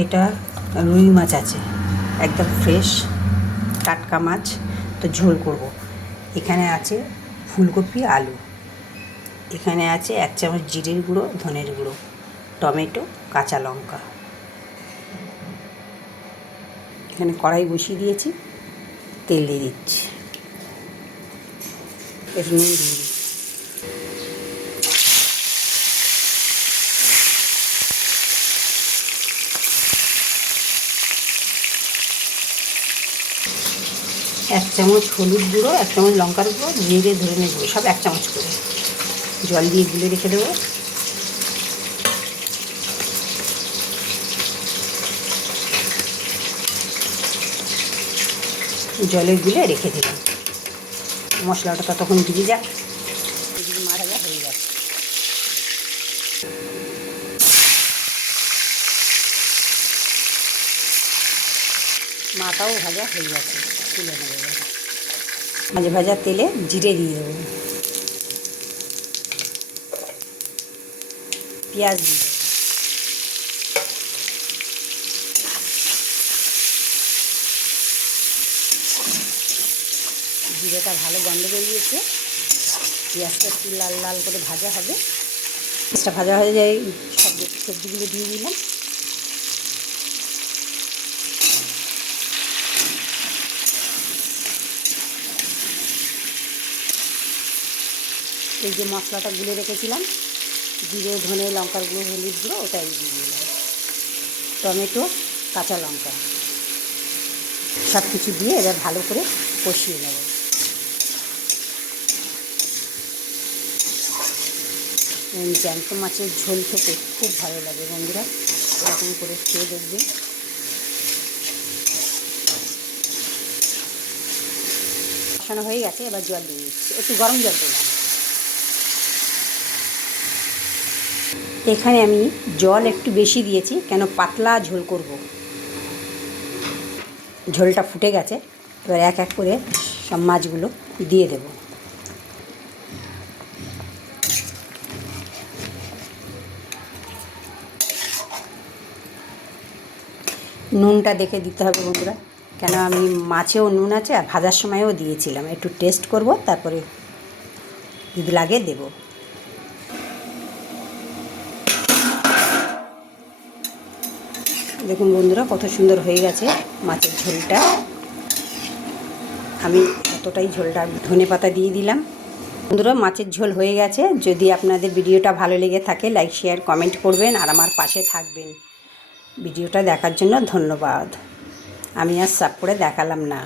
এটা রুই মাছ আছে, একদম ফ্রেশ টাটকা মাছ। তো ঝোল করব। এখানে আছে ফুলকপি, আলু, এখানে আছে 1 চামচ জিরের গুঁড়ো, ধনের গুঁড়ো, টমেটো, কাঁচা লঙ্কা। এখানে কড়াই বসিয়ে দিয়েছি, তেল দিয়ে দিচ্ছি, একটু নুন দিয়ে দিচ্ছি। এক চামচ হলুদ গুঁড়ো, 1 চামচ লঙ্কার গুঁড়ো, জিরে ধনের গুঁড়ো, সব 1 চামচ করে জল দিয়ে গুলে রেখে দেবো। জলে গুলে রেখে দিলাম। মশলাটা ততক্ষণ ভিজে যাক। মাছ ভাজা হয়ে যাচ্ছে। মাথাও ভাজা হয়ে গেছে, তুলে নেবে। মাঝে ভাজা তেলে জিরে দিয়ে দেবো, পেঁয়াজ দিয়ে দেবো, জিরেটা ভালো গন্ধ বেরিয়েছে। পেঁয়াজটা একটু লাল লাল করে ভাজা হবে। পেঁয়াজটা ভাজা হয়ে যায়, সব সবজিগুলো দিয়ে দিলাম। এই যে মশলাটা গুলে রেখেছিলাম, জিরে, ধনে, লঙ্কার গুঁড়ো, হলুদ গুঁড়ো, ওটাই দিয়ে দিলাম। টমেটো, কাঁচা লঙ্কা, সব কিছু দিয়ে এবার ভালো করে কষিয়ে নেব। জ্যান্ত মাছের ঝোল খেতে খুব ভালো লাগে বন্ধুরা, এরকম করে খেয়ে দেখবে। কষানো হয়ে গেছে, এবার জল দিয়ে দিচ্ছি, একটু গরম জল দিলাম। এখানে আমি জল একটু বেশি দিয়েছি, কেন পাতলা ঝোল করব। ঝোলটা ফুটে গেছে, এবার এক এক করে সব মাছগুলো দিয়ে দেব। নুনটা দেখে দিতে হবে বন্ধুরা, কেন আমি মাছেও নুন আছে আর ভাজার সময়ও দিয়েছিলাম। একটু টেস্ট করব, তারপরে যদি লাগে দেব। দেখুন বন্ধুরা, কত সুন্দর হয়ে গেছে মাছের ঝোলটা। আমি এতটাই ঝোলটা ধনেপাতা দিয়ে দিলাম। বন্ধুরা, মাছের ঝোল হয়ে গেছে। যদি আপনাদের ভিডিওটা ভালো লেগে থাকে, লাইক, শেয়ার, কমেন্ট করবেন আর আমার পাশে থাকবেন। ভিডিওটা দেখার জন্য ধন্যবাদ। আমি আর সার্ভ করে দেখালাম না।